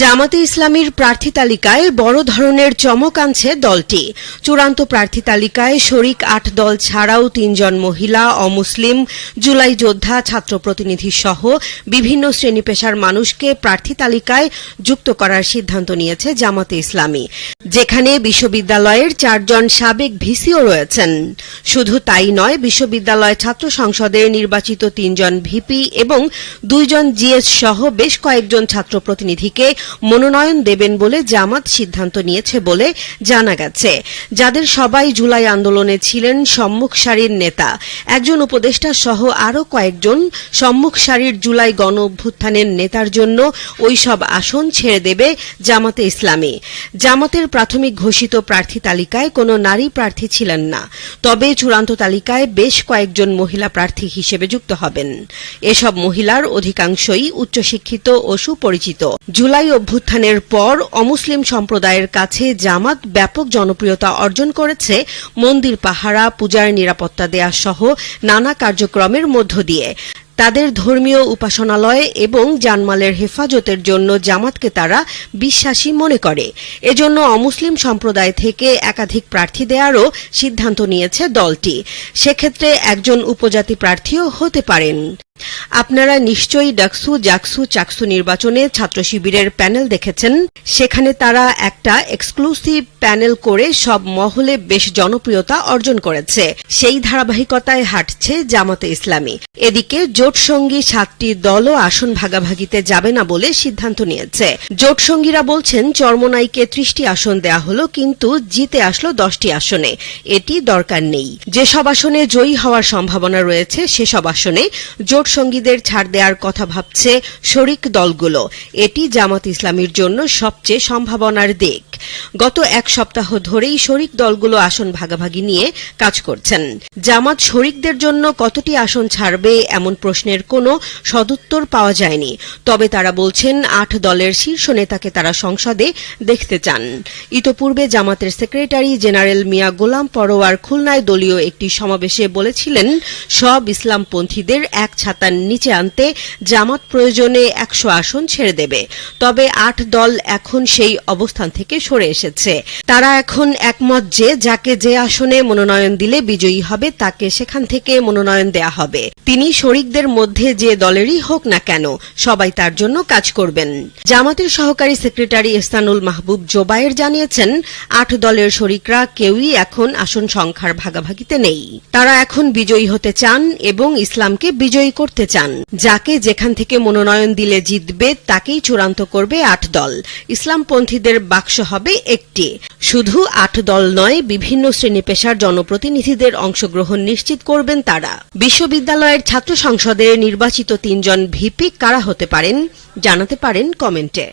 জামাতে ইসলামীর প্রার্থী তালিকায় বড় ধরনের চমক আনছে দলটি। চূড়ান্ত প্রার্থী তালিকায় শরিক আট দল ছাড়াও তিনজন মহিলা, অমুসলিম, জুলাই যোদ্ধা, ছাত্র প্রতিনিধি সহ বিভিন্ন শ্রেণি পেশার মানুষকে প্রার্থী তালিকায় যুক্ত করার সিদ্ধান্ত নিয়েছে জামাতে ইসলামী। যেখানে বিশ্ববিদ্যালয়ের চারজন সাবেক ভিসিও রয়েছেন। শুধু তাই নয়, বিশ্ববিদ্যালয় ছাত্র সংসদের নির্বাচিত তিনজন ভিপি এবং দুইজন জিএস সহ বেশ কয়েকজন ছাত্র প্রতিনিধিকে মনোনয়ন দেবেন বলে জামাত সিদ্ধান্ত নিয়েছে বলে জানা গেছে। যাদের সবাই জুলাই আন্দোলনে ছিলেন, সম্মুখ সারির নেতা। একজন উপদেষ্টা সহ আরও কয়েকজন সম্মুখ সারির জুলাই গণ অভ্যুত্থানের নেতার জন্য ওই সব আসন ছেড়ে দেবে জামাতে ইসলামী। জামাতের প্রাথমিক ঘোষিত প্রার্থী তালিকায় কোনো নারী প্রার্থী ছিলেন না। তবে চূড়ান্ত তালিকায় বেশ কয়েকজন মহিলা প্রার্থী হিসেবে যুক্ত হবেন। এসব মহিলার অধিকাংশই উচ্চশিক্ষিত ও সুপরিচিত। জুলাই অভ্যুত্থানের পর অমুসলিম সম্প্রদায়ের কাছে জামাত ব্যাপক জনপ্রিয়তা অর্জন করেছে মন্দির পাহারা, পূজার নিরাপত্তা দেয়া সহ নানা কার্যক্রমের মধ্য দিয়ে। তাদের ধর্মীয় উপাসনালয় এবং জানমালের হেফাজতের জন্য জামাতকে তারা বিশ্বাসী মনে করে। এজন্য অমুসলিম সম্প্রদায় থেকে একাধিক প্রার্থী দেওয়ারও সিদ্ধান্ত নিয়েছে দলটি। সেক্ষেত্রে একজন উপজাতি প্রার্থীও হতে পারেন। আপনারা নিশ্চয়ই ডাকসু, জাকসু, চাকসু নির্বাচনে ছাত্র শিবিরের প্যানেল দেখেছেন। সেখানে তারা একটা এক্সক্লুসিভ প্যানেল করে সব মহলে বেশ জনপ্রিয়তা অর্জন করেছে। সেই ধারাবাহিকতায় হাঁটছে জামাতে ইসলামী। এদিকে জোট সঙ্গী সাতটি দলও আসন ভাগাভাগিতে যাবে না বলে সিদ্ধান্ত নিয়েছে। জোট সঙ্গীরা বলছেন, চরমনাইকে ত্রিশটি আসন দেয়া হলো, কিন্তু জিতে আসলো দশটি আসনে। এটি দরকার নেই। যেসব আসনে জয়ী হওয়ার সম্ভাবনা রয়েছে, সেসব আসনে জোট সঙ্গীদের ছাড় দেওয়ার কথা ভাবছে শরিক দলগুলো। এটি জামাত ইসলামীর জন্য সবচেয়ে সম্ভাবনার দিক। গত এক সপ্তাহ ধরেই শরিক দলগুলো আসন ভাগাভাগি নিয়ে কাজ করছেন। জামাত শরিকদের জন্য কতটি আসন ছাড়বে এমন প্রশ্নের কোনো সদুত্তর পাওয়া যায়নি। তবে তারা বলছেন, আট দলের শীর্ষ নেতাকে তারা সংসদে দেখতে চান। ইতোপূর্বে জামাতের সেক্রেটারি জেনারেল মিয়া গোলাম পরোয়ার খুলনায় দলীয় একটি সমাবেশে বলেছিলেন, সব ইসলামপন্থীদের এক ছাতার নিচে আনতে জামাত প্রয়োজনে একশো আসন ছেড়ে দেবে। তবে আট দল এখন সেই অবস্থান থেকে সরে এসেছে। তারা এখন একমত যে যাকে যে আসনে মনোনয়ন দিলে বিজয়ী হবে, তাকে সেখান থেকে মনোনয়ন দেয়া হবে। তিনি শরিকদের মধ্যে যে দলেরই হোক না কেন, সবাই তার জন্য কাজ করবেন। জামাতের সহকারী সেক্রেটারি ইস্তানুল মাহবুব জোবায়ের জানিয়েছেন, আট দলের শরিকরা কেউই এখন আসন সংখ্যার ভাগাভাগিতে নেই। তারা এখন বিজয়ী হতে চান এবং ইসলামকে বিজয়ী করতে চান। যাকে যেখান থেকে মনোনয়ন দিলে জিতবে, তাকেই চূড়ান্ত করবে আট দল। ইসলামপন্থীদের বাক্স হবে একটি। শুধু আট দল নয়, বিভিন্ন শ্রেণি পেশার জনপ্রতিনিধিদের অংশগ্রহণ নিশ্চিত করবেন তারা। বিশ্ববিদ্যালয়ের ছাত্র সংসদের নির্বাচিত তিনজন ভিপি কারা হতে পারেন, জানাতে পারেন কমেন্টে।